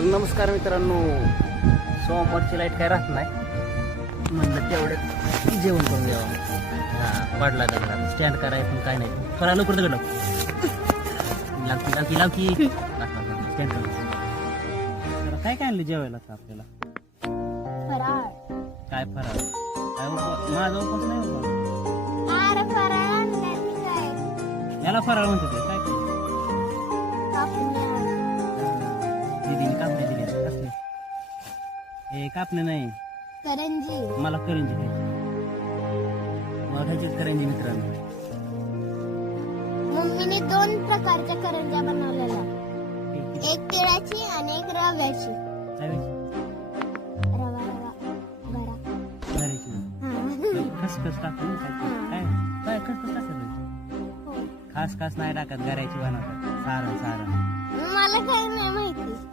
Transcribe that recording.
तर नमस्कार मित्रांनो, सोमवारची लाईट काय राहत नाही म्हणलं तेवढ्यात जेवण करून घ्यावं. हा पडला दगडा स्टँड करायचं पण काय नाही. थोडा लवकर दगड लावकी स्टँड कर. काय काय आणलं जेवायला आता आपल्याला? फराळ. काय फराळ? काय माझा उपवास नाही होता. अरे फराळ आणण्याची काय? याला फराळ म्हणतो ते काय? कापण्या. दीदीने कापणे दिले कसले? हे कापणे नाही, करंजी. मला करंजी खायची. मला खायची करंजी मित्रांनो. मम्मीने 2 प्रकारच्या करंज्या बनवलेल्या, एक तिळाची आणि एक रव्याची. रवा रवा गरा. खसखस टाकून काय काय खसखस टाकत? खास खास नाही टाकत, गऱ्याची बनवतात. सारण सारण मला काय नाही माहिती.